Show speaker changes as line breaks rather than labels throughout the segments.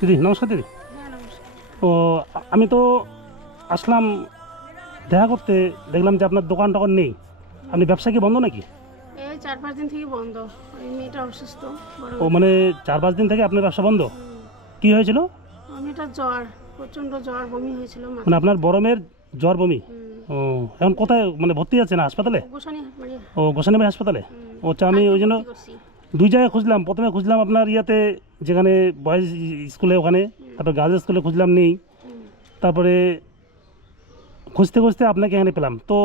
দিদি নমস্কার দিদি।
হ্যাঁ
ও আমি তো আসলাম দেখা করতে দেখলাম যে আপনার দোকান টোকান নেই। আপনি ব্যবসা কি বন্ধ নাকি?
এই চার পাঁচ দিন থেকে বন্ধ। ওই মেয়েটা অসুস্থ
ও মানে চার পাঁচ দিন থেকে আপনার ব্যবসা বন্ধ? কি হয়েছিল?
মেয়েটার জ্বর প্রচণ্ড জ্বর বমি হয়েছিল
মানে আপনার বরমের জ্বর বমি? ও এখন কোথায় মানে ভর্তি আছে না হাসপাতালে? ও গোসানিবাই হাসপাতালে? ও আচ্ছা আমি ওই জন্য দুই জায়গায় খুঁজলাম। প্রথমে খুঁজলাম আপনার ইয়াতে যেখানে বয়েজ স্কুলে ওখানে তারপর গার্লস স্কুলে খুঁজলাম নেই। তারপরে খুঁজতে খুঁজতে আপনাকে এখানে পেলাম। তো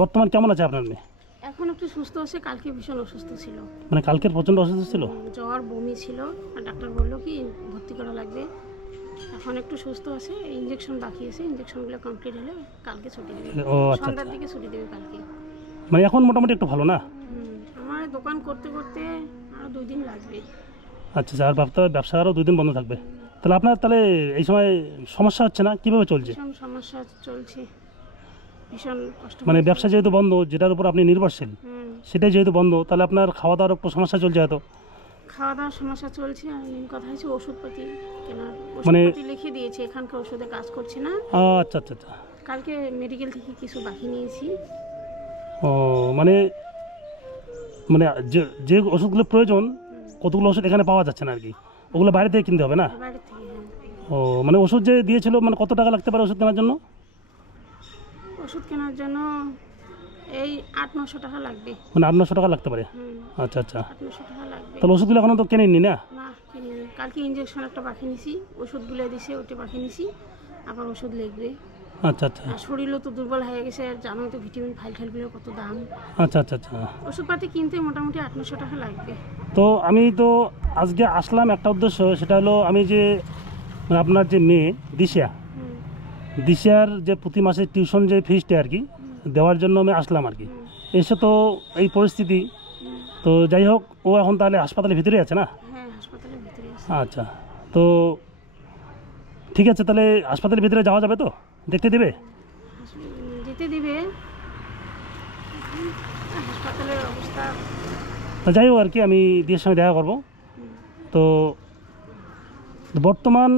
বর্তমান কেমন আছে আপনার মেয়ে?
এখন একটু সুস্থ আছে কালকে ভীষণ অসুস্থ ছিল।
মানে কালকের প্রচণ্ড অসুস্থ ছিল?
জ্বর বমি ছিল। আর ডাক্তার বলল কি ভর্তি করা লাগবে। এখন একটু সুস্থ আছে ইঞ্জেকশন বাকি আছে। ইঞ্জেকশনগুলো কমপ্লিট হলে কালকে ছুটি দেবে।
ও আচ্ছা।
সন্ধ্যার দিকে ছুটি দেবে কালকে।
মানে এখন মোটামুটি একটু ভালো না?
হুম, আমার দোকান করতে করতে আরও দুই দিন লাগবে।
আচ্ছা আর ভাবতে ব্যবসা আরও দুই দিন বন্ধ থাকবে। তাহলে আপনার তাহলে এই সময় সমস্যা হচ্ছে না? কীভাবে চলছে?
ভীষণ সমস্যা চলছে। ভীষণ কষ্ট
মানে
হচ্ছে।
ব্যবসা যেহেতু বন্ধ যেটার উপর আপনি নির্ভরশীল
হুম,
সেটাই যেহেতু বন্ধ তাহলে আপনার খাওয়া দাওয়ার উপর সমস্যা চলছে হয়তো?
খাওয়া দাওয়ার সমস্যা চলছে আর কথা হচ্ছে ওষুধপাতি কেনার।
মানে-
ওষুধপাতি লিখে দিয়েছে এখানকার ওষুধে কাজ করছে না।
আচ্ছা আচ্ছা আচ্ছা।
কালকে মেডিকেল থেকে কিছু বাকি নিয়েছি।
ও মানে মানে যে যে ওষুধগুলো প্রয়োজন কতগুলো ওষুধ এখানে পাওয়া যাচ্ছে না আর কি। ওগুলো বাইরে থেকে কিনতে হবে না?
হ্যাঁ।
ও মানে ওষুধ যে দিয়েছিল মানে কত টাকা লাগতে পারে ওষুধ কেনার জন্য?
ওষুধ কেনার জন্য এই আট নশো টাকা লাগবে।
মানে আট নশো টাকা লাগতে পারে? আচ্ছা আচ্ছা।
লাগবে।
তাহলে ওষুধগুলো এখনও তো কেনেননি না?
না কালকে ইঞ্জেকশন একটা বাকি নিছি। ওষুধগুলো দিছে ওটা পাখি নিছি। আবার ওষুধ লিখবে
আচ্ছা আচ্ছা।
আর শরীরও তো দুর্বল হয়ে গেছে আর জানোই তো ভিটামিন ফাইল কত দাম।
আচ্ছা আচ্ছা আচ্ছা।
ওষুধপাতি কিনতে মোটামুটি আট নশো টাকা লাগবে।
তো আমি তো আজকে আসলাম একটা উদ্দেশ্য সেটা হলো আমি যে মানে আপনার যে মেয়ে দিশা দিশার যে প্রতি মাসে টিউশন যে ফিসটা আর কি দেওয়ার জন্য আমি আসলাম আর কি। এসে তো এই পরিস্থিতি তো যাই হোক ও এখন তাহলে হাসপাতালের ভিতরে আছে না?
হ্যাঁ হাসপাতালের ভিতরে
আচ্ছা তো ঠিক আছে তাহলে হাসপাতালের ভিতরে যাওয়া যাবে তো? দেখতে দেবে?
যেতে দিবে। হাসপাতালের অবস্থা।
তা যাই হোক আর কি আমি দিয়ের সঙ্গে দেখা করব। তো বর্তমান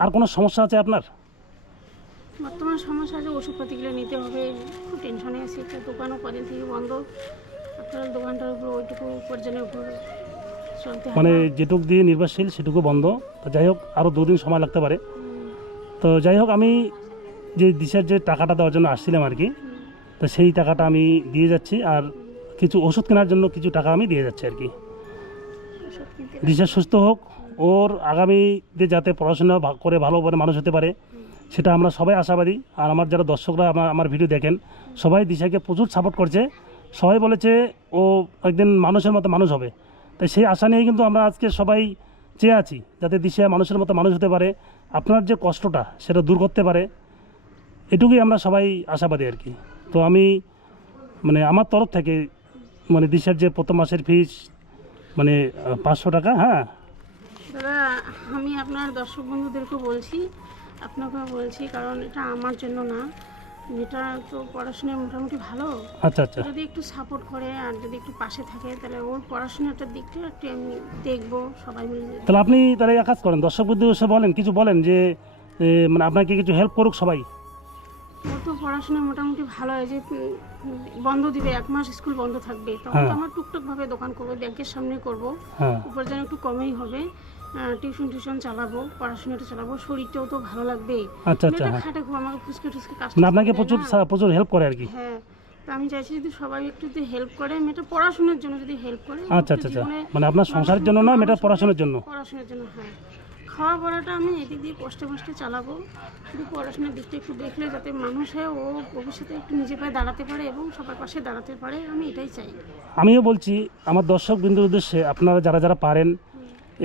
আর কোনো সমস্যা আছে আপনার?
বর্তমান সমস্যা যে ওষুধপাতিগুলো নিতে হবে। খুব টেনশনে আছি একটা দোকানও কদিন থেকে বন্ধ। আপনার দোকানটার উপর ওইটুকু উপার্জনের উপর
মানে যেটুক দিয়ে নির্ভরশীল সেটুকু বন্ধ। তো যাই হোক আরও দুদিন সময় লাগতে পারে। তো যাই হোক আমি যে দিশার যে টাকাটা দেওয়ার জন্য আসছিলাম আর কি তো সেই টাকাটা আমি দিয়ে যাচ্ছি আর কিছু ওষুধ কেনার জন্য কিছু টাকা আমি দিয়ে যাচ্ছি আর কি। দিশা সুস্থ হোক ওর আগামীতে যাতে পড়াশোনা করে ভালো করে মানুষ হতে পারে সেটা আমরা সবাই আশাবাদী। আর আমার যারা দর্শকরা আমার আমার ভিডিও দেখেন সবাই দিশাকে প্রচুর সাপোর্ট করছে। সবাই বলেছে ও একদিন মানুষের মতো মানুষ হবে। তাই সেই আশা নিয়েই কিন্তু আমরা আজকে সবাই চেয়ে আছি যাতে দিশা মানুষের মতো মানুষ হতে পারে। আপনার যে কষ্টটা, সেটা দূর করতে পারে। এটুকুই আমরা সবাই আশাবাদী আর কি। তো আমি মানে আমার তরফ থেকে মানে দিশার যে প্রথম মাসের ফিস মানে পাঁচশো টাকা হ্যাঁ?
আমি আপনার দর্শক বন্ধুদেরকে বলছি, আপনাকেও বলছি, কারণ এটা আমার জন্য না। এটা তো পড়াশোনায় মোটামুটি ভালো।
আচ্ছা আচ্ছা।
যদি একটু সাপোর্ট করে আর যদি একটু পাশে থাকে তাহলে ওর পড়াশোনাটার দিকটা একটু আমি দেখব সবাই মিলে।
তাহলে আপনি তাহলে এক কাজ করেন দর্শক এসে বলেন কিছু বলেন যে এ, মানে আপনাকে কিছু হেল্প করুক সবাই।
ওর তো পড়াশোনা মোটামুটি ভালো হয় যে উম, বন্ধ দিবে এক মাস স্কুল বন্ধ থাকবে তখন
হ্যাঁ।
তো আমার টুকটাক ভাবে দোকান করব ব্যাংকের সামনে করব
হ্যাঁ।
উপার্জন একটু কমেই হবে। টিউশন টিউশন চালাবো পড়াশোনাটা চালাবো শরীরটাও তো ভালো লাগবে।
আচ্ছা আচ্ছা
মেয়েটা
হ্যাঁ।
খাটে খুব আমাকে ফুসকে টুসকে কাজ
মানে আপনাকে প্রচুর প্রচুর হেল্প করে আর কি।
হ্যাঁ তো আমি চাইছি যদি সবাই একটু যদি হেল্প করে মেয়েটা পড়াশোনার জন্য যদি হেল্প করে
আচ্ছা আচ্ছা আচ্ছা। মানে আপনার সংসারের জন্য না এটা পড়াশোনার জন্য?
পড়াশোনার জন্য হ্যাঁ। খাওয়া পড়াটা আমি এদিক দিয়ে কষ্টে কষ্টে চালাবো। শুধু পড়াশোনার দিকটা একটু দেখলে যাতে মানুষ হয়ে ও ভবিষ্যতে একটু নিজে পায়ে দাঁড়াতে পারে এবং সবার পাশে দাঁড়াতে পারে আমি এটাই চাই।
আমিও বলছি আমার দর্শক বিন্দুর উদ্দেশ্যে আপনারা যারা যারা পারেন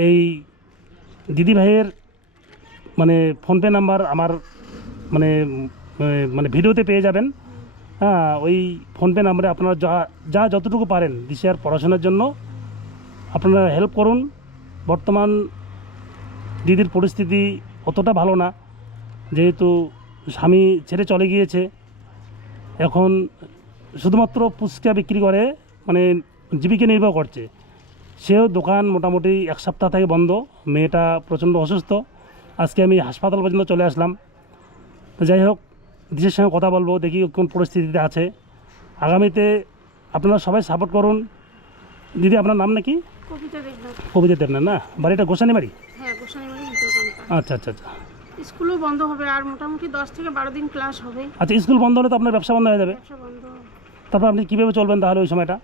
এই দিদি ভাইয়ের মানে ফোনপে নাম্বার আমার মানে মানে ভিডিওতে পেয়ে যাবেন। হ্যাঁ ওই ফোনপে নাম্বারে আপনারা যা যা যতটুকু পারেন দিশার পড়াশোনার জন্য আপনারা হেল্প করুন। বর্তমান দিদির পরিস্থিতি অতটা ভালো না। যেহেতু স্বামী ছেড়ে চলে গিয়েছে, এখন শুধুমাত্র পুচকা বিক্রি করে মানে জীবিকা নির্বাহ করছে। সেও দোকান মোটামুটি এক সপ্তাহ থেকে বন্ধ। মেয়েটা প্রচণ্ড অসুস্থ। আজকে আমি হাসপাতাল পর্যন্ত চলে আসলাম। তো যাই হোক দেশের সঙ্গে কথা বলব দেখি কোন পরিস্থিতিতে আছে। আগামীতে আপনারা সবাই সাপোর্ট করুন। দিদি আপনার নাম নাকি?
কবিতা
দেবনাথ। না? বাড়িটা গোসানি বাড়ি
হ্যাঁ গোসানিবাড়ি
আচ্ছা আচ্ছা আচ্ছা।
স্কুলও বন্ধ হবে আর মোটামুটি দশ থেকে বারো দিন ক্লাস হবে।
আচ্ছা স্কুল বন্ধ হলে তো আপনার ব্যবসা বন্ধ হয়ে যাবে। তারপর আপনি কীভাবে চলবেন তাহলে ওই সময়টা?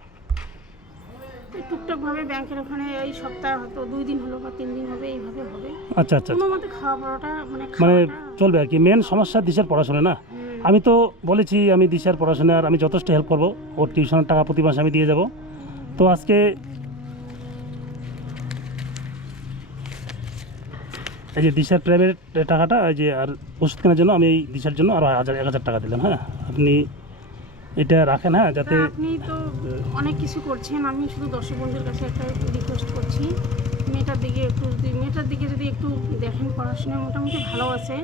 এই টুকটাকভাবে ব্যাংকের ওখানে এই সপ্তাহে হয়তো দুই দিন হলো বা তিন দিন হবে এইভাবে হবে।
আচ্ছা আচ্ছা
কোনো মতে খাওয়া পড়াটা মানে
মানে চলবে আর কি। মেন সমস্যা দিশার পড়াশোনা না? আমি তো বলেছি আমি দিশার পড়াশোনার আমি যথেষ্ট হেল্প করব। ওর টিউশনের টাকা প্রতি মাসে আমি দিয়ে যাব। তো আজকে এই যে দিশার প্রাইভেট টাকাটা এই যে আর ওষুধ কেনার জন্য আমি এই দিশার জন্য আরও হাজার এক হাজার টাকা দিলাম হ্যাঁ? আপনি এটা রাখেন হ্যাঁ যাতে
আপনি তো অনেক কিছু করছেন। আমি শুধু দর্শক বন্ধুর কাছে একটা রিকোয়েস্ট করছি। মেয়েটার দিকে একটু যদি মেয়েটার দিকে যদি একটু দেখেন পড়াশোনা মোটামুটি ভালো আছে।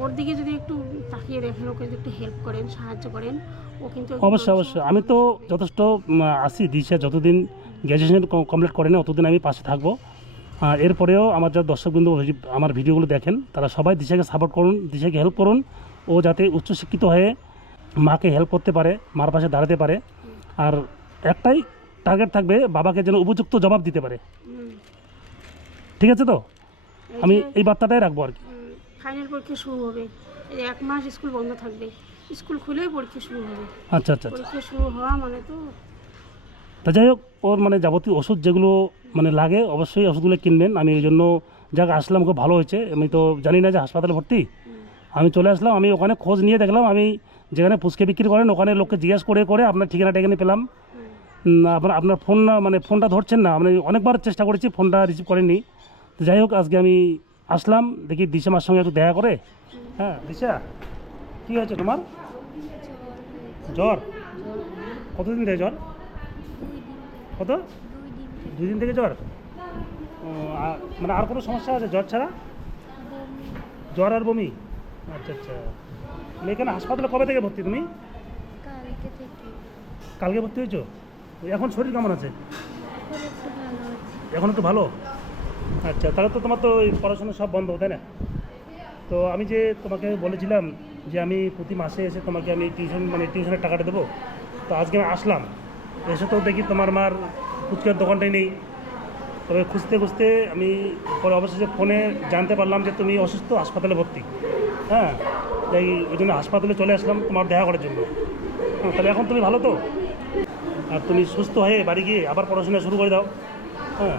ওর দিকে যদি একটু তাকিয়ে দেখেন ওকে যদি একটু হেল্প করেন সাহায্য করেন ও কিন্তু
অবশ্যই অবশ্যই। আমি তো যথেষ্ট আছি দিশা যতদিন গ্র্যাজুয়েশন কমপ্লিট করে না ততদিন আমি পাশে থাকব। আর এরপরেও আমার যা দর্শকবৃন্দ আমার ভিডিওগুলো দেখেন তারা সবাই দিশাকে সাপোর্ট করুন দিশাকে হেল্প করুন। ও যাতে উচ্চশিক্ষিত হয়ে মাকে হেল্প করতে পারে মার পাশে দাঁড়াতে পারে। আর একটাই টার্গেট থাকবে বাবাকে যেন উপযুক্ত জবাব দিতে পারে। ঠিক আছে তো? আমি এই বার্তাটাই রাখব আর কি।
ফাইনাল পরীক্ষা শুরু হবে। এক মাস স্কুল বন্ধ থাকবে। স্কুল খুলেই পরীক্ষা শুরু হবে।
আচ্ছা আচ্ছা আচ্ছা।
পরীক্ষা শুরু হওয়া মানে তো
তা যাই হোক ওর মানে যাবতীয় ওষুধ যেগুলো মানে লাগে অবশ্যই ওষুধগুলো কিনবেন। আমি এই জন্য যাক আসলাম খুব ভালো হয়েছে। আমি তো জানি না যে হাসপাতালে ভর্তি। আমি চলে আসলাম আমি ওখানে খোঁজ নিয়ে দেখলাম আমি যেখানে ফুচকে বিক্রি করেন, ওখানে লোককে জিজ্ঞেস করে করে আপনার ঠিকানাটা এখানে পেলাম। আপনার আপনার ফোন না মানে ফোনটা ধরছেন না মানে অনেকবার চেষ্টা করেছি, ফোনটা রিসিভ করেননি। তো যাই হোক, আজকে আমি আসলাম, দেখি দিশা মার সঙ্গে একটু দেখা করে। হ্যাঁ দিশা, কী হয়েছে তোমার? জ্বর। কতদিন থেকে জ্বর? কত? দুই দিন থেকে জ্বর? মানে আর কোনো সমস্যা আছে জ্বর ছাড়া? জ্বর আর বমি? আচ্ছা আচ্ছা। এখানে হাসপাতালে কবে থেকে ভর্তি তুমি?
কালকে থেকে।
কালকে ভর্তি হয়েছো? এখন শরীর কেমন আছে?
এখন একটু ভালো আছে।
এখন একটু ভালো? আচ্ছা তাহলে তো তোমার তো ওই পড়াশোনা সব বন্ধ তাই না? তো আমি যে তোমাকে বলেছিলাম যে আমি প্রতি মাসে এসে তোমাকে আমি টিউশন মানে টিউশনের টাকাটা দেবো তো আজকে আমি আসলাম। এসে তো দেখি তোমার মার ফুচকার দোকানটাই নেই। তবে খুঁজতে খুঁজতে আমি পরে অবশেষে ফোনে জানতে পারলাম যে তুমি অসুস্থ হাসপাতালে ভর্তি। হ্যাঁ তাই ওই জন্য হাসপাতালে চলে আসলাম তোমার দেখা করার জন্য। হ্যাঁ, তাহলে এখন তুমি ভালো তো? আর তুমি সুস্থ হয়ে বাড়ি গিয়ে আবার পড়াশোনা শুরু করে দাও। হ্যাঁ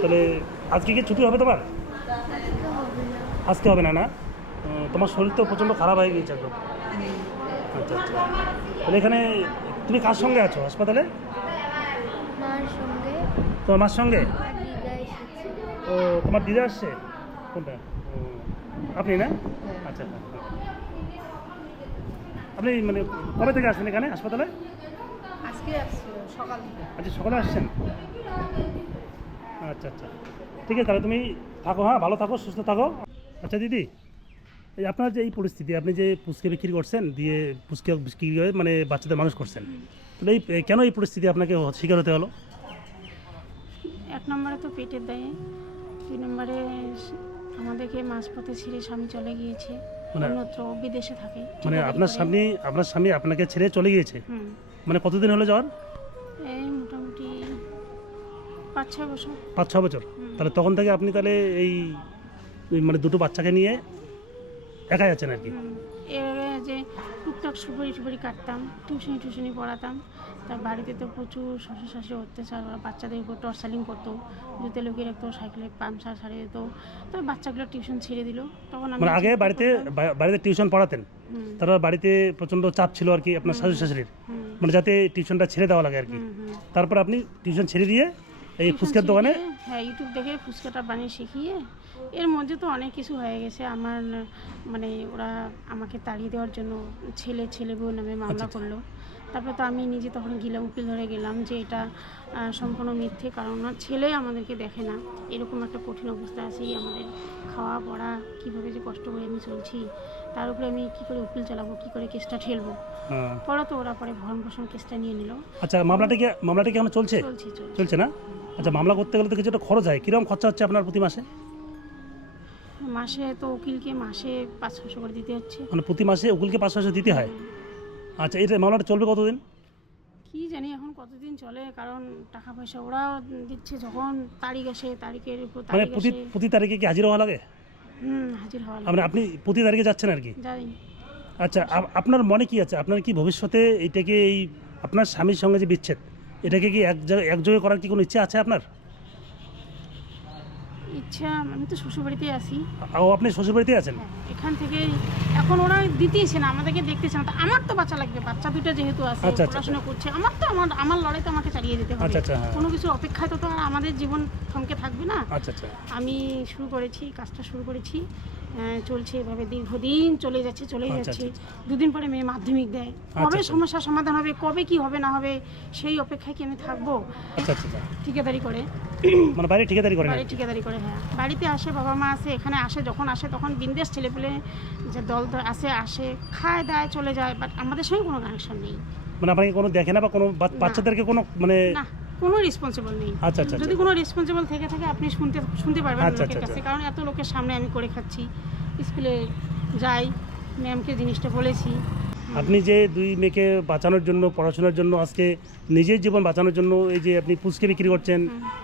তাহলে আজকে কি ছুটি হবে তোমার?
আজকে হবে না
না? তোমার শরীর তো প্রচণ্ড খারাপ হয়ে গিয়েছে একদম। আচ্ছা আচ্ছা। তাহলে এখানে তুমি কার সঙ্গে আছো হাসপাতালে? তোমার মার সঙ্গে? ও তোমার দিদা আসছে? কোনটা? আপনি না? আচ্ছা আচ্ছা। আপনি মানে কবে থেকে আসছেন এখানে হাসপাতালে?
আজকে সকাল
আচ্ছা সকালে আসছেন? আচ্ছা আচ্ছা। ঠিক আছে তাহলে তুমি থাকো হ্যাঁ ভালো থাকো সুস্থ থাকো। আচ্ছা দিদি এই আপনার যে এই পরিস্থিতি আপনি যে পুচকে বিক্রি করছেন দিয়ে পুচকে বিক্রি করে মানে বাচ্চাদের মানুষ করছেন তাহলে এই কেন এই পরিস্থিতি আপনাকে শিকার হতে হলো?
এক নম্বরে তো পেটের দেয় দুই নম্বরে আমাদেরকে মাঝপথে ছেড়ে স্বামী চলে গিয়েছে।
মানে-
অন্যত্র বিদেশে থাকে।
মানে আপনার স্বামী আপনার স্বামী আপনাকে ছেড়ে চলে গিয়েছে?
হুম।
মানে কতদিন হলো যাওয়ার?
এই মোটামুটি পাঁচ ছয় বছর।
পাঁচ ছ বছর তাহলে তখন থেকে আপনি তাহলে এই এই মানে দুটো বাচ্চাকে নিয়ে একাই আছেন আর কি।
এর আগে যে টুকটাক সুপারি টুপারি কাটতাম টিউশনি টিউশনি পড়াতাম। তার বাড়িতে তো প্রচুর শ্বশুর শাশুড়ি অত্যাচার ওরা বাচ্চাদের উপর টর্চালিং করতো জুতে লুকিয়ে রাখতো সাইকেলে পাম্পসার সারিয়ে দিত। তার বাচ্চাগুলো টিউশন ছেড়ে দিল। তখন আমি
মানে আগে বাড়িতে বাড়িতে টিউশন পড়াতেন। তারপর বাড়িতে প্রচণ্ড চাপ ছিল আর কি আপনার শাশু শাশুড়ির। মানে যাতে টিউশনটা ছেড়ে দেওয়া লাগে আর কি। তারপর আপনি টিউশন ছেড়ে দিয়ে এই ফুচকার দোকানে
হ্যাঁ ইউটিউব দেখে ফুচকাটা বানিয়ে শিখিয়ে এর মধ্যে তো অনেক কিছু হয়ে গেছে। আমার মানে ওরা আমাকে তাড়িয়ে দেওয়ার জন্য ছেলে ছেলে বউ নামে মামলা
আচ্ছা, আচ্ছা।
করল। তারপরে তো আমি নিজে তখন গেলাম উকিল ধরে গেলাম যে এটা সম্পূর্ণ মিথ্যে কারণ ওনার ছেলে আমাদেরকে দেখে না। এরকম একটা কঠিন অবস্থা আছেই আমাদের খাওয়া পড়া কীভাবে যে কষ্ট করে আমি চলছি তার উপরে আমি কী করে উকিল চালাবো কী করে কেসটা ঠেলবো?
হ্যাঁ।
পরে তো ওরা পরে ভরণ পোষণ কেসটা নিয়ে নিল।
আচ্ছা মামলাটা কি মামলাটা কি এখন চলছে?
চলছে
না? আচ্ছা মামলা করতে গেলে তো কিছুটা খরচ হয়। কীরকম খরচা হচ্ছে আপনার প্রতি মাসে?
মাসে তো উকিলকে মাসে পাঁচ ছশো করে দিতে হচ্ছে।
মানে প্রতি মাসে উকিলকে পাঁচশো টাকা দিতে হয়? আচ্ছা এটা মামলাটা চলবে কতদিন?
কি জানি এখন কতদিন চলে কারণ টাকা পয়সা ওরা দিচ্ছে যখন তারিখ আসে তারিখের উপর
মানে
তারিখ
প্রতি
আসে।
প্রতি তারিখে কি হাজির হওয়া লাগে?
হুম হাজির হওয়া
মানে আপনি প্রতি তারিখে যাচ্ছেন আর কি?
জানি
আচ্ছা আপ- আপনার মনে কি আছে? আপনার কি ভবিষ্যতে এইটাকে এই আপনার স্বামীর সঙ্গে যে বিচ্ছেদ এটাকে কি এক জায়গায় একযোগে করার কি কোনো ইচ্ছা আছে আপনার?
ইচ্ছা আমি তো শ্বশুরবাড়িতে আসি
ও আপনি শ্বশুরবাড়িতে আছেন?
হ্যাঁ, এখান থেকে এখন ওরা দিতেইছে না আমাদেরকে দেখতেছে না। আমার তো বাচ্চা লাগবে বাচ্চা দুটো যেহেতু আছে
আচ্ছা, আচ্ছা,
পড়াশোনা করছে আমার তো আমার আমার লড়াই তো আমাকে চালিয়ে যেতে হবে।
আচ্ছা, আচ্ছা, হ্যাঁ।
কোনো কিছু অপেক্ষায় তো তো আর আমাদের জীবন থমকে থাকবে না।
আচ্ছা আচ্ছা।
আমি শুরু করেছি কাজটা শুরু করেছি। চলছে এভাবে দীর্ঘদিন চলে যাচ্ছে চলে
আচ্ছা,
যাচ্ছে।
আচ্ছা,
দুদিন পরে মেয়ে মাধ্যমিক দেয়। কবে
আচ্ছা।
সমস্যার সমাধান হবে কবে কি হবে না হবে সেই অপেক্ষায় কি আমি থাকব। ঠিকাদারি করে।
মানে বাইরে ঠিকাদারি করেন
বাড়ি ঠিকাদারি করে হ্যাঁ। বাড়িতে আসে বাবা মা আসে এখানে আসে যখন আসে তখন বিন্দেশ ছেলেপেলে যে দল দল আসে আসে খায় দায় চলে যায় বাট আমাদের সঙ্গে কোনো কানেকশন নেই।
মানে আপনাকে কোনো দেখে না বা কোনো বাচ্চাদেরকে কোনো মানে
না। কোনো রেসপন্সিবল নেই।
আচ্ছা আচ্ছা
যদি
আচ্ছা।
কোনো রেসপন্সিবল থেকে থাকে আপনি শুনতে শুনতে পারবেন
আচ্ছা,
লোকের
আচ্ছা,
কাছে। কারণ এত লোকের সামনে আমি করে খাচ্ছি। স্কুলে যাই ম্যামকে জিনিসটা বলেছি।
আপনি যে দুই মেয়েকে বাঁচানোর জন্য পড়াশোনার জন্য আজকে নিজের জীবন বাঁচানোর জন্য এই যে আপনি পুচকে বিক্রি করছেন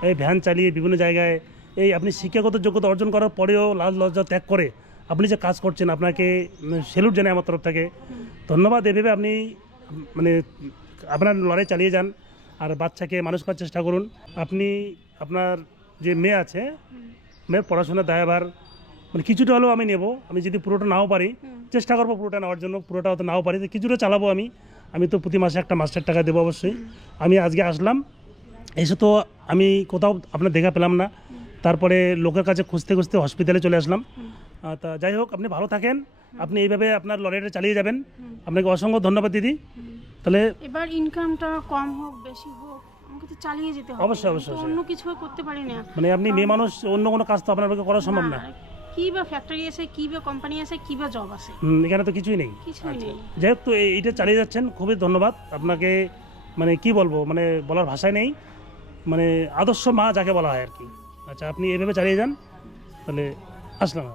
এই ভ্যান চালিয়ে বিভিন্ন জায়গায় এই আপনি শিক্ষাগত যোগ্যতা অর্জন করার পরেও লাল লজ্জা ত্যাগ করে আপনি যে কাজ করছেন আপনাকে সেলুট জানাই আমার তরফ থেকে। ধন্যবাদ এভাবে আপনি মানে আপনার লড়াই চালিয়ে যান। আর বাচ্চাকে মানুষ করার চেষ্টা করুন। আপনি আপনার যে মেয়ে আছে মেয়ের পড়াশোনার দায়ভার মানে কিছুটা হলেও আমি নেব। আমি যদি পুরোটা নাও পারি চেষ্টা করব পুরোটা নেওয়ার জন্য পুরোটা হয়তো নাও পারি। তো কিছুটা চালাবো আমি। আমি তো প্রতি মাসে একটা মাস্টার টাকা দেবো অবশ্যই। আমি আজকে আসলাম। এসে তো আমি কোথাও আপনার দেখা পেলাম না। তারপরে লোকের কাছে খুঁজতে খুঁজতে হসপিটালে চলে আসলাম। তা যাই হোক আপনি ভালো থাকেন। আপনি এইভাবে আপনার লড়াইটা চালিয়ে যাবেন। আপনাকে অসংখ্য ধন্যবাদ দিদি। তাহলে
এবার ইনকামটা কম হোক বেশি হোক আমাকে তো চালিয়ে যেতে হবে।
অবশ্যই, অবশ্যই,
তো অন্য কিছু করতে পারি না।
মানে আপনি মেয়ে মানুষ অন্য কোনো কাজ তো আপনার পক্ষে করা সম্ভব না।
না, কি বা ফ্যাক্টরি আছে কি বা কোম্পানি আছে কি বা জব আছে।
এখানে তো কিছুই নেই।
কিছুই নেই।
যাই হোক তো এইটা চালিয়ে যাচ্ছেন খুবই ধন্যবাদ। আপনাকে মানে কি বলব মানে বলার ভাষায় নেই। মানে আদর্শ মা যাকে বলা হয় আর কি। আচ্ছা আপনি এভাবে চালিয়ে যান তাহলে আসলাম।